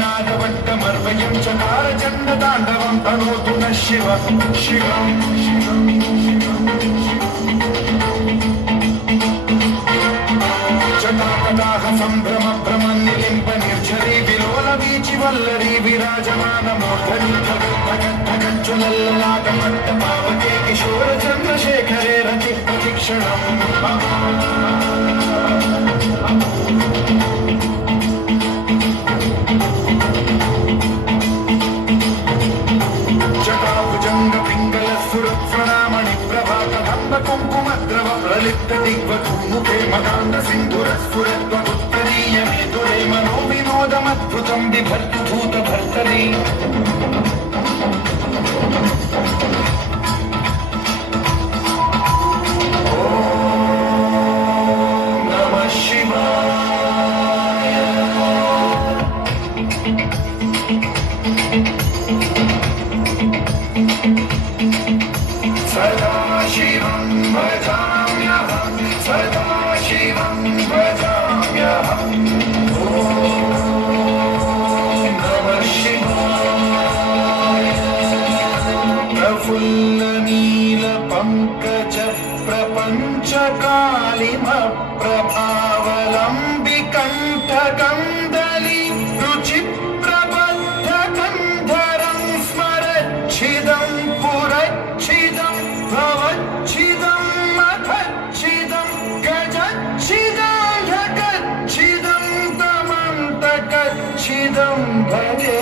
भुजंगतुंगमालिकाटमट्टमट्टमट्टमन्निनादवट्टमर्वयं चकारचण्डताण्डवं तनोतु नः शिवः शिवम् जटाकटाह सम्भ्रम भ्रमन्निलिम्ब निर्झरी विलोलवीचि वल्लरी विराजमानमूर्धनि धगद्धगज्ज्वलल्ललाटमट्टपावके किशोर चन्द्रशेखरे रति प्रतीक्षणम् जटाभुजंग पिंगल सुरत्प्रणामणि प्रभातभंग कुंकुमद्रव प्रलिप्त दिग्वधूमुखे मदान्ध सिन्धुरस्फुरद्वदुत्तरीय मेतुरे मनो विनोदमद्भुतं बिभर्तु भूतभर्तरी सदाशिवं भजाम्यहं सदाशिवं भजाम्यहं ॐ नमः शिवाय प्रफुल्लनीलपङ्कज प्रपञ्चकालिमप्रभावलम्बिकण्ठकन्दली रुचिप्रबद्धकन्धरं स्मरच्छिदं पुरच्छिदं भवच्छिदं मखच्छिदं गजच्छिदं ढकच्छिदं तमन्तकच्छिदं भजे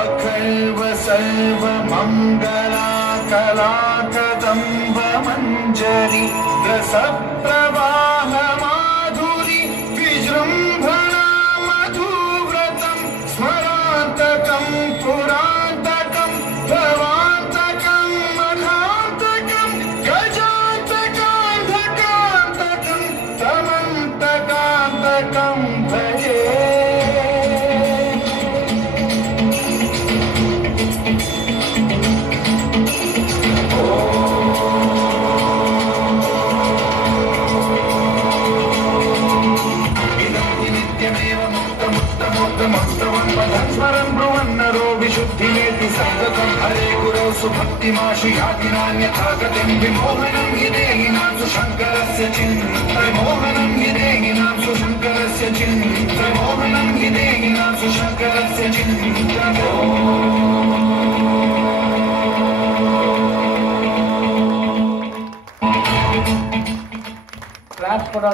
अखल्व सर्वमङ्गलाकलाकदम्बमञ्जरी रसप्रवाह माधुरी विजृम्भणा मधुव्रतं स्मरान्तकं पुरान्तकं भवान्तकं मखान्तकं गजान्तकान्धकान्तकं तमन्तकान्तकं भजे हरे गुरौ सुभक्तिमाशुयातिनान्यथा गतिं विमोहनं हि देहिनां सुशङ्करस्य चिन्मोहनं हि देहिनां सुशङ्करस्य चिन्मोहनं हि देहिनां सुशङ्करस्य क्लास पढ़ा